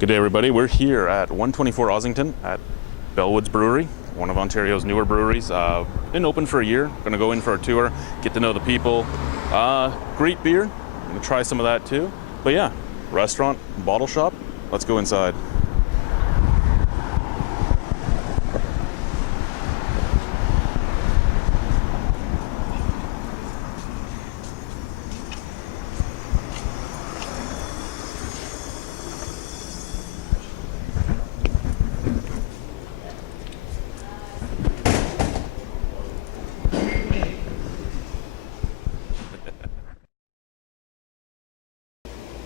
Good day, everybody. We're here at 124 Ossington at Bellwoods Brewery, one of Ontario's newer breweries. Been open for a year. Going to go in for a tour, get to know the people. Great beer. Going to try some of that too. But yeah, restaurant, bottle shop. Let's go inside.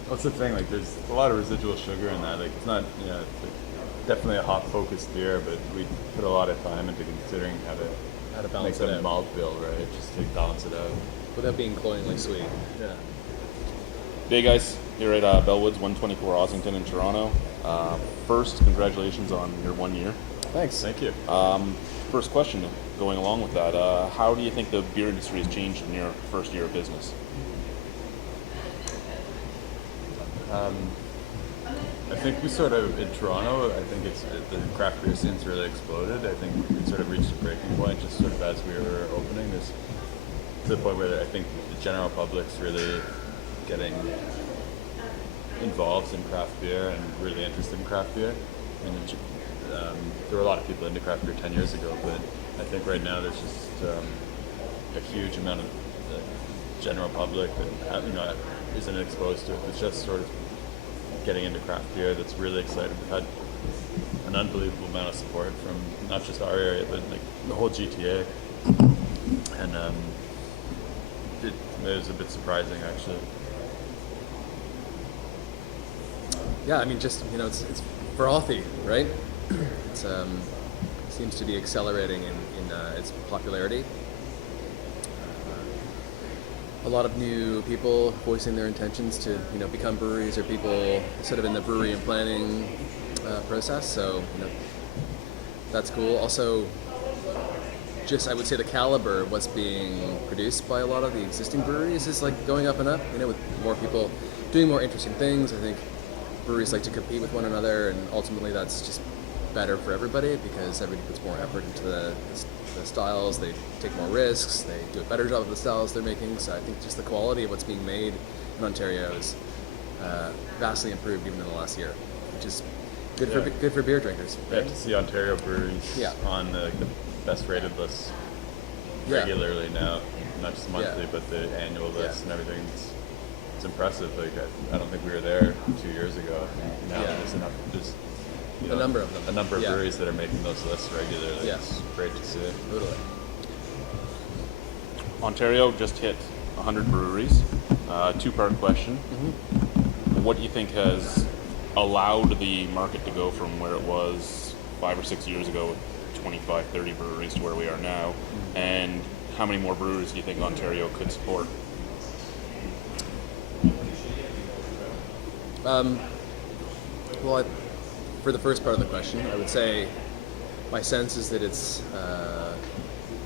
What's the thing? Like, there's a lot of residual sugar in that. Like, it's not, you know, it's like definitely a hop-focused beer, but we put a lot of time into considering how to to make balance it the out malt bill right, just to balance it out. without being cloyingly sweet. Yeah. Hey guys, here at Bellwoods 124 Ossington in Toronto. First, congratulations on your 1 year. Thanks. Thank you. First question, going along with that, how do you think the beer industry has changed in your first year of business? I think we sort of, in Toronto, I think the craft beer scene's really exploded. I think we sort of reached a breaking point just sort of as we were opening. There's to the point where I think the general public's really getting involved in craft beer and really interested in craft beer. I mean, there were a lot of people into craft beer 10 years ago, but I think right now there's just a huge amount of the general public that isn't exposed to it. It's just sort of getting into craft beer that's really excited. We've had an unbelievable amount of support from not just our area, but like the whole GTA, and it was a bit surprising actually. Yeah, I mean, just it's frothy, right? It's seems to be accelerating in its popularity. A lot of new people voicing their intentions to become breweries or people sort of in the brewery and planning process. So that's cool. Also, just I would say the caliber of what's being produced by a lot of the existing breweries is like going up and up. With more people doing more interesting things. I think breweries like to compete with one another, and ultimately that's just better for everybody because everybody puts more effort into the styles, they take more risks, they do a better job of the styles they're making. So I think just the quality of what's being made in Ontario is vastly improved even in the last year, which is good for beer drinkers. Right? To see Ontario breweries on the best rated lists regularly now, not just monthly, but the annual list and everything. It's impressive. Like I don't think we were there 2 years ago. Now there's a number of them. A number of breweries that are making those lists regularly. Yeah. It's great to see. Totally. Ontario just hit 100 breweries. Two-part question. Mm-hmm. What do you think has allowed the market to go from where it was 5 or 6 years ago with 25, 30 breweries to where we are now? Mm-hmm. And how many more breweries do you think Ontario could support? For the first part of the question, I would say my sense is that it's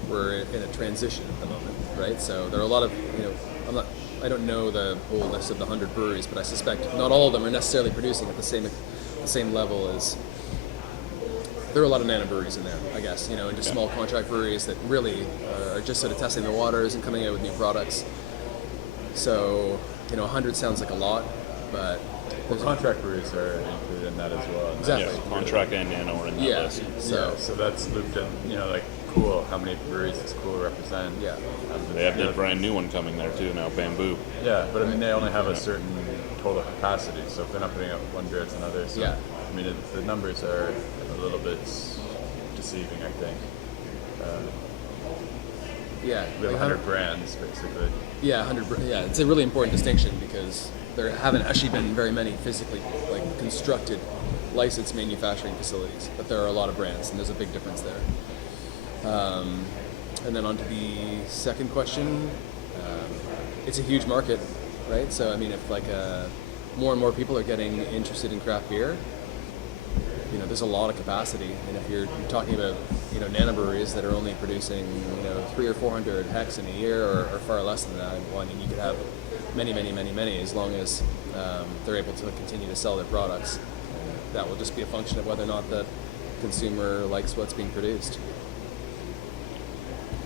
we're in a transition at the moment, right? So there are a lot of I don't know the whole list of the 100 breweries, but I suspect not all of them are necessarily producing at the same level as. There are a lot of nano breweries in there, I guess, and just small contract breweries that really are just sort of testing the waters and coming out with new products. So 100 sounds like a lot, but contract breweries are included in that as well. Exactly. Yeah, contract and nano are in that list. So that's looped in, like cool. How many breweries does cool represent? Yeah. They have the brand new one coming there too now, Bamboo. Yeah, but I mean they only have a certain total capacity, so if they're not putting out one beer, it's another. So, I mean the numbers are a little bit deceiving, I think. We have 100 brands basically. Yeah, 100. Yeah, it's a really important distinction because there haven't actually been very many physically constructed licensed manufacturing facilities, but there are a lot of brands, and there's a big difference there. And then on to the second question, it's a huge market, right? So I mean, if more and more people are getting interested in craft beer, there's a lot of capacity, and if you're talking about nano breweries that are only producing 300 or 400 hex in a year or far less than that, well, I mean you could have many as long as they're able to continue to sell their products. that will just be a function of whether or not the consumer likes what's being produced.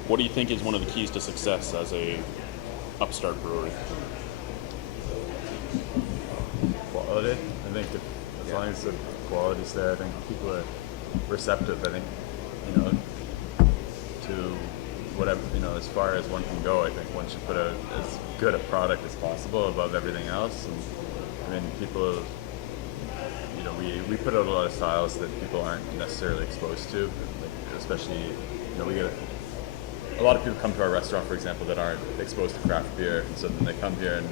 What do you think is one of the keys to success as a upstart brewery? Quality. I think as long as the quality's there, I think people are receptive. I think, to whatever, as far as one can go. I think one should put out as good a product as possible above everything else. And I mean, people, we put out a lot of styles that people aren't necessarily exposed to, like, especially, we get a lot of people come to our restaurant, for example, that aren't exposed to craft beer, and so then they come here and,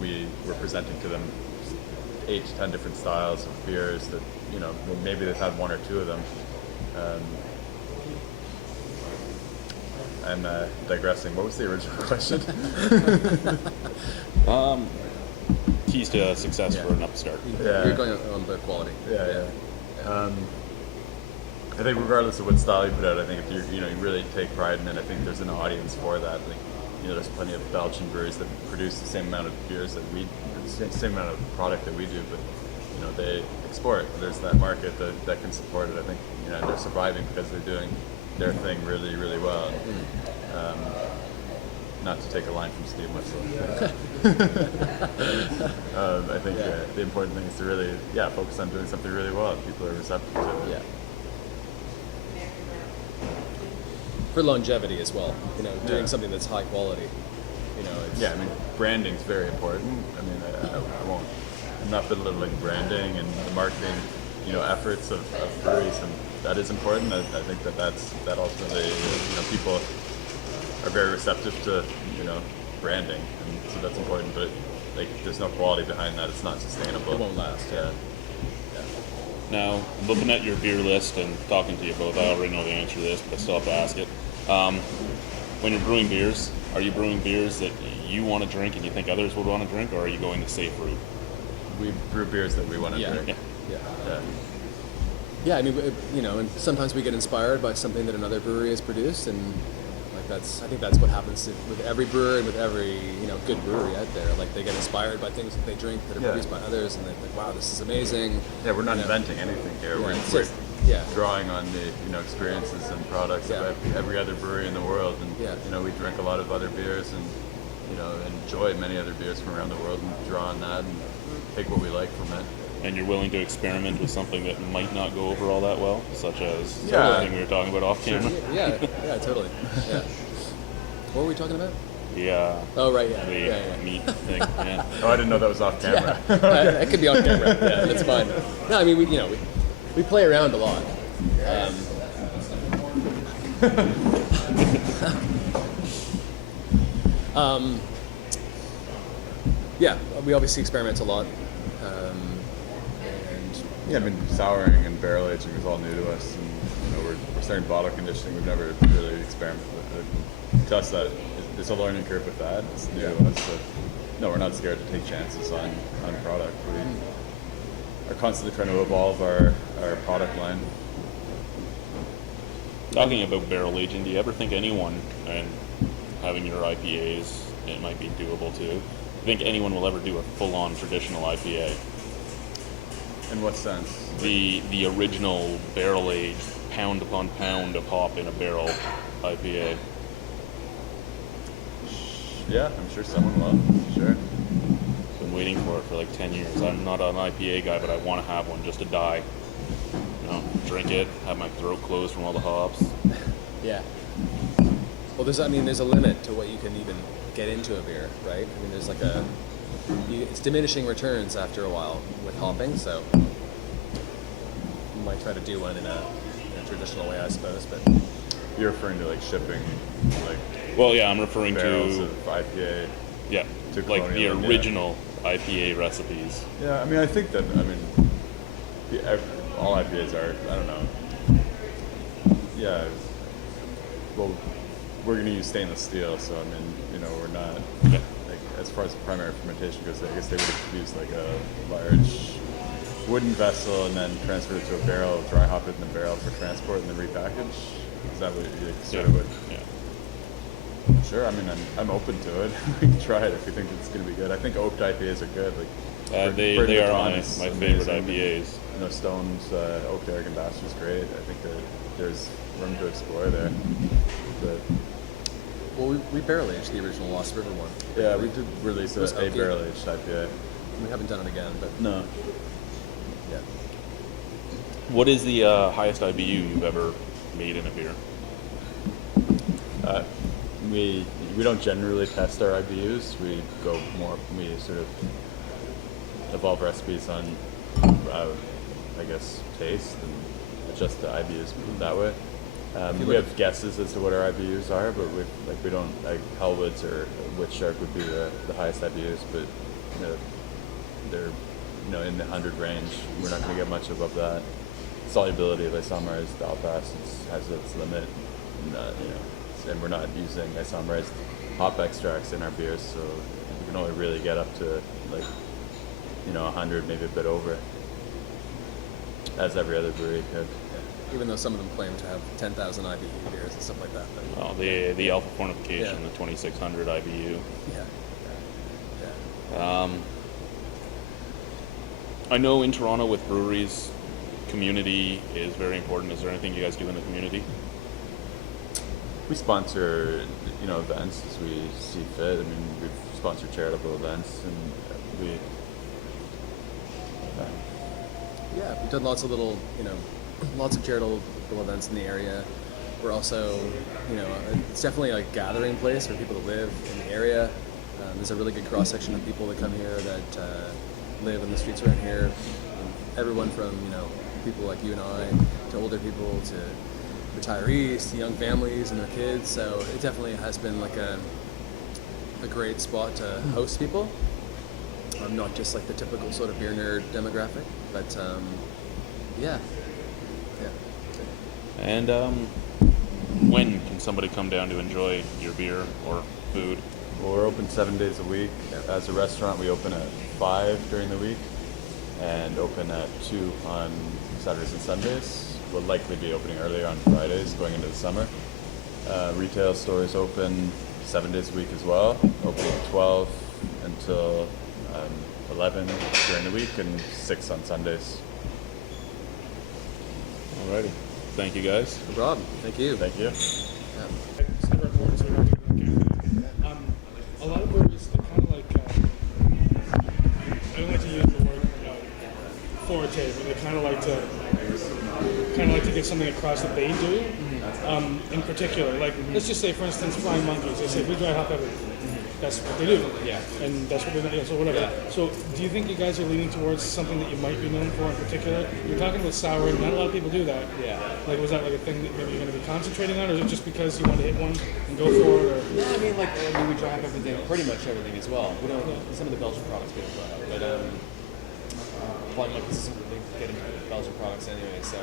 we're presenting to them 8 to 10 different styles of beers that, maybe they've had 1 or 2 of them. I'm digressing. What was the original question? Keys to success for an upstart. You're going on the quality. I think regardless of what style you put out, I think if you really take pride in it, I think there's an audience for that. Like, there's plenty of Belgian breweries that produce the same amount of beers that we, the same amount of product that we do, but they export. There's that market that can support it. I think and they're surviving because they're doing their thing really, really well. Not to take a line from Steve myself. I think the important thing is to really, focus on doing something really well. People are receptive to it. Yeah. For longevity as well, doing something that's high quality. I mean, branding's very important. I mean, I'm not belittling branding and the marketing, efforts of breweries, and that is important. I think that ultimately, people are very receptive to, branding, and so that's important. But like, if there's no quality behind that, it's not sustainable. It won't last. Yeah. Now, looking at your beer list and talking to you both, I already know the answer to this, but I still have to ask it. When you're brewing beers, are you brewing beers that you want to drink and you think others would want to drink, or are you going the safe route? We brew beers that we want to drink. Yeah, I mean, and sometimes we get inspired by something that another brewery has produced, and I think that's what happens with every brewer and with every good brewery out there. Like, they get inspired by things that they drink that are produced by others, and they think, wow, this is amazing. Yeah, we're not inventing anything here. Yeah, we're drawing on the experiences and products of every other brewery in the world, and we drink a lot of other beers and enjoy many other beers from around the world and draw on that and take what we like from it. And you're willing to experiment with something that might not go over all that well, such as the thing we were talking about off camera. Yeah, totally. Yeah. What were we talking about? Yeah. Oh, right, The meat thing. Yeah. Oh, I didn't know that was off camera. It could be on camera. Yeah, that's fine. No, I mean, we play around a lot. We obviously experiment a lot. I mean, souring and barrel aging is all new to us, and we're starting bottle conditioning. We've never really experimented with it. To us, that it's a learning curve with that. It's new to us, but no, we're not scared to take chances on product. We are constantly trying to evolve our product line. Talking about barrel aging, do you ever think anyone, and having your IPAs, it might be doable too, do you think anyone will ever do a full-on traditional IPA? In what sense? The original barrel-aged, pound upon pound of hop in a barrel IPA. Yeah, I'm sure someone will. Sure. Been waiting for it for like 10 years. I'm not an IPA guy, but I want to have one just to die. Drink it, have my throat closed from all the hops. Yeah. Well, there's a limit to what you can even get into a beer, right? I mean, there's like it's diminishing returns after a while with hopping, so you might try to do one in a traditional way, I suppose, but... You're referring to like shipping, like... Well, yeah, I'm referring barrels to... of IPA. Yeah, to like the original IPA recipes. Yeah, I mean, I think that, all IPAs are, I don't know. Yeah, well, we're going to use stainless steel, so I mean, we're not, like, as far as the primary fermentation goes, I guess they would have used like a large wooden vessel and then transferred it to a barrel, dry hop it in the barrel for transport and then repackage. Is that what you sort of would? Yeah. Sure. I mean, I'm open to it. We can try it if we think it's going to be good. I think oaked IPAs are good. Like They are my favorite IPAs. You know, Stone's oaked Arrogant Bastard is great. I think that there's room to explore there. But Well, we barrel aged the original Lost River one. yeah, we did release was a oaky. barrel aged IPA. We haven't done it again, but No. yeah. What is the highest IBU you've ever made in a beer? We don't generally test our IBUs. We sort of evolve recipes on, I guess, taste and adjust the IBUs that way. We have guesses as to what our IBUs are, but we don't, like Hellwoods or Witch Shark would be the highest IBUs, but they're in the 100 range. We're not going to get much above that. Solubility of isomerized Belfast has its limit, and we're not using isomerized hop extracts in our beers, so we can only really get up to 100, maybe a bit over, as every other brewery could. Even though some of them claim to have 10,000 IBU beers and stuff like that. But Well, the Alpha Fornification, Yeah. the 2600 IBU. yeah. I know in Toronto with breweries, community is very important. Is there anything you guys do in the community? We sponsor, events as we see fit. I mean, we've sponsored charitable events, and we. Yeah, we've done lots of charitable events in the area. We're also, it's definitely a gathering place for people that live in the area. There's a really good cross section of people that come here that live in the streets around here. Everyone from people like you and I to older people to retirees to young families and their kids. So it definitely has been like a great spot to host people. Not just like the typical sort of beer nerd demographic, but yeah. And when can somebody come down to enjoy your beer or food? Well, we're open 7 days a week. As a restaurant, we open at 5 during the week and open at 2 on Saturdays and Sundays. We'll likely be opening earlier on Fridays going into the summer. Retail stores open 7 days a week as well, opening at 12 until 11 during the week and 6 on Sundays. Alrighty. Thank you guys. No problem. Thank you. Thank you. A lot of breweries, they're kind of like, I don't like to use the word authoritative, but they kind of like to get something across that they do. In particular, like let's just say, for instance, Flying Monkeys. They say we dry hop everything. That's what they do. Yeah. And that's what they're so whatever. Yeah. So do you think you guys are leaning towards something that you might be known for in particular? You're talking about souring. Not a lot of people do that. Yeah. Like, was that like a thing that maybe you're going to be concentrating on, or is it just because you want to hit one and go for it? Or? No, I mean we dry hop everything, pretty much everything as well. We don't. Some of the Belgian products we don't dry hop, but Flying Monkeys doesn't really get into Belgian products anyway. So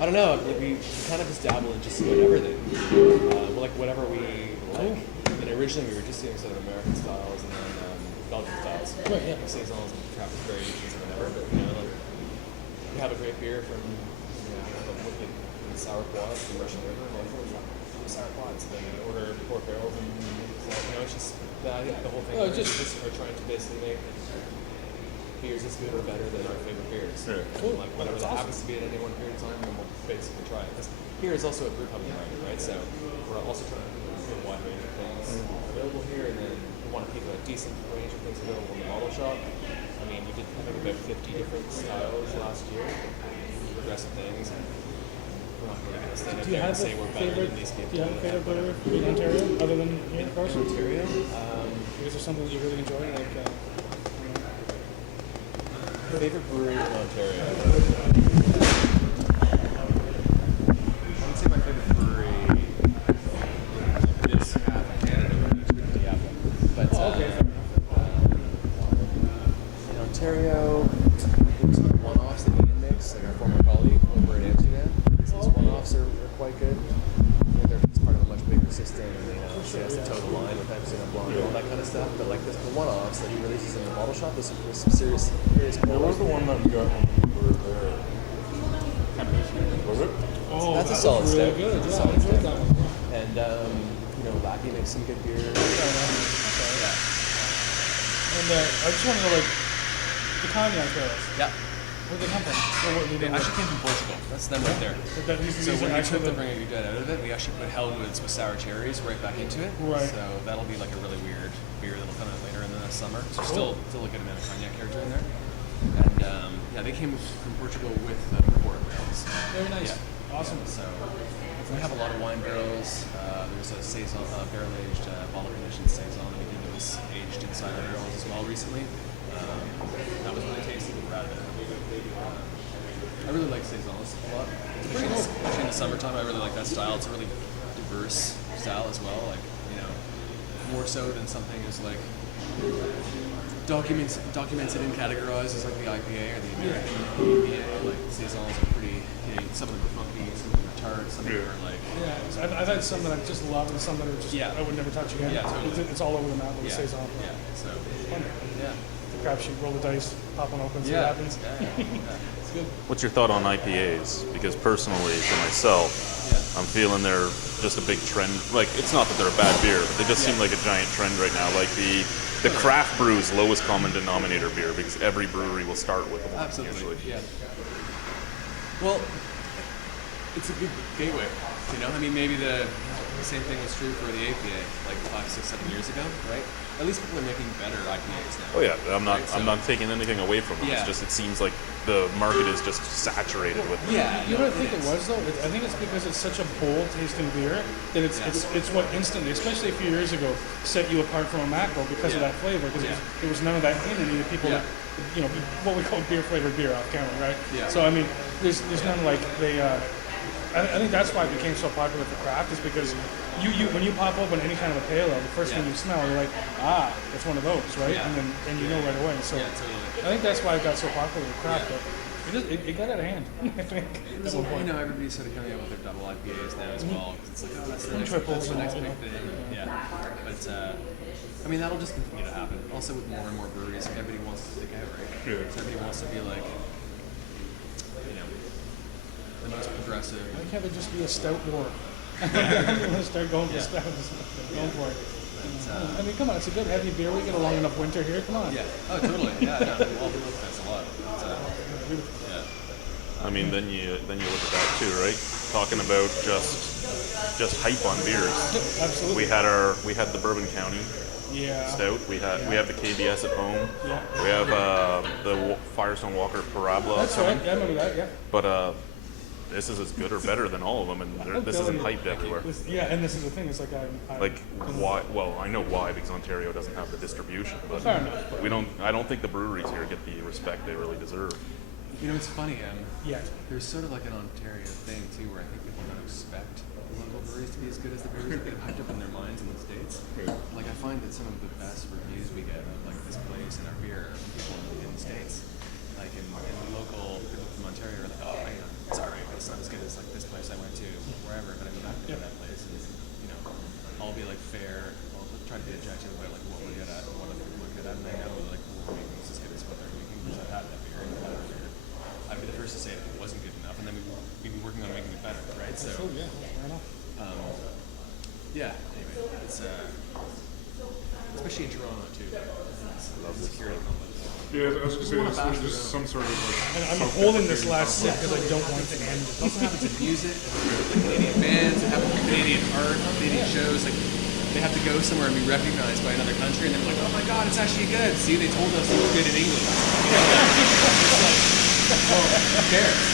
I don't know. We kind of just dabble in just about everything. Like whatever we like. I mean, originally we were just doing sort of American styles and then Belgian styles. Right, yeah. Saisons and craft variations or whatever. But we have a great beer from a wicked sour quad from Russian River. Sour quads. Then we order 4 barrels and it's just the whole thing. We're trying to basically make beers as good or better than our favorite beers. Sure. Cool. Like whatever that happens to be at any one period of time, then we'll basically try it. Because here is also a brew pub environment, right? So we're also trying to do a wide range of things available here, and then we want to keep a decent range of things available in the bottle shop. I mean, we did I think about 50 different styles last year, progressive things. And we're not really going to stand up there and say we're better than these people. Do you have a favorite brewery in Ontario other than here, of course? Ontario? Is there something that you really enjoy? Like, favorite brewery in Ontario? I would say my favorite brewery is half in Canada, yeah. But in Ontario, there's some one-offs that Ian makes, like our former colleague over in Amsterdam. So these one-offs are quite good. It's part of a much bigger system, and she has to toe the line with Amsterdam Blonde and all that kind of stuff. But like the one-offs that he releases in the bottle shop, there's some serious What was the one that we got when we were there? Was it? oh, That's a that solid was really step. good. That's a Yeah, I solid enjoyed step. that one. And Lackey makes some good beer. Okay. And I just want to know, like, the cognac barrels. Yeah. Where'd they come from? Or what They actually came from Portugal. That's them right there. So when we took the Bring a Good Dead out of it, we actually put Bellwoods with sour cherries right back into it. Right. So that'll be like a really weird beer that'll come out later in the summer. So still a good amount of cognac character in there. And yeah, they came from Portugal with the port barrels. Very nice. Yeah. Awesome. So we have a lot of wine barrels. There's a saison, barrel-aged, bottle-conditioned saison that we did that was aged inside our barrels as well recently. That was really tasty. We're proud of it. I really like saisons a lot, especially in the summertime. I really like that style. It's a really diverse style as well. Like, you know, more so than something is like documented and categorized as like the IPA or the American IPA. Like saisons are pretty. You know, some of them are funky, some of them are tart, some of them are like. Yeah, I've had some that I just love and some that are just I would never touch again. Yeah, totally. It's all over the map with the saison. Yeah. So. Fun. Yeah. The crapshoot, roll the dice, pop one open, see what happens. It's good. What's your thought on IPAs? Because personally, for myself, I'm feeling they're just a big trend. Like, it's not that they're a bad beer, but they just seem like a giant trend right now. Like the craft brew's lowest common denominator beer, because every brewery will start with one. Absolutely. Usually. Yeah. Well, it's a good gateway. You know, I mean, maybe the same thing was true for the APA like 5, 6, 7 years ago, right? At least people are making better IPAs now. Oh yeah, I'm not. Right, so- I'm not taking anything away from them. Yeah. It's just it seems like the market is just saturated with. Yeah. You know what I think it was though? I think it's because it's such a bold tasting beer that it's what instantly, especially a few years ago, set you apart from a macro because of that flavor. Because there was none of that in any of the people that, you know, what we call beer flavored beer off camera, right? Yeah. So I mean, there's none like they. I think that's why it became so popular for craft is because you when you pop open any kind of a pale ale, the first thing you smell, you're like, it's one of those, right? Yeah. And you know right away. So Totally. I think that's why it got so popular with craft. But it got out of hand, I think. At one point. You know, everybody's sort of coming up with their double IPAs now as well. Cause it's like, oh, that's the next, triples that's the and next all, big thing. Yeah. But I mean, that'll just continue to happen. Also, with more and more breweries, everybody wants to stick out, right? Yeah. So everybody wants to be like, you know, the most progressive. Why can't it just be a stout war? Let's start going for stouts. Going for it. I mean, come on, it's a good heavy beer. We get a long enough winter here. Come on. Yeah. Oh, totally. Yeah. No, all the that's a lot. I mean, then you look at that too, right? Talking about just hype on beers. Absolutely. We had the Bourbon County stout. We have the KBS at home. Yeah. We have the Firestone Walker Parabola. That's right. Yeah, I remember that. Yeah. But this is as good or better than all of them, and this isn't hyped everywhere. Yeah, and this is the thing. It's like Why? Well, I know why, because Ontario doesn't have the distribution, but Fair enough. we don't. I don't think the breweries here get the respect they really deserve. You know, it's funny. Yeah. There's sort of like an Ontario thing too, where I think people don't expect the local breweries to be as good as the breweries that get hyped up in their minds in the States. Like I find that some of the best reviews we get of like this place and our beer are from people in the States. Like in the local people from Ontario are like, oh, it's alright, but it's not as good as like this place I went to, wherever. But I mean, I've been to that place, and you know, I'll be like fair. I'll try to be objective about like what we're good at and what other people are good at, and I know like we're making this as good as what they're making because I've had that beer and had that beer. I'd be the first to say that it wasn't good enough, and then we'd be working on making it better, right? So, Yeah. I know. Anyway, it's especially in Toronto too. I love the security complex. Yeah, I was going to say, there's some sort of like... I'm holding this last sip because I don't want it to end. It also happens in music, like Canadian bands, it happens in Canadian art, Canadian shows, like they have to go somewhere and be recognized by another country, and they're like, oh my god, it's actually good. See, they told us it was good in England. You know, it's like, well, who cares?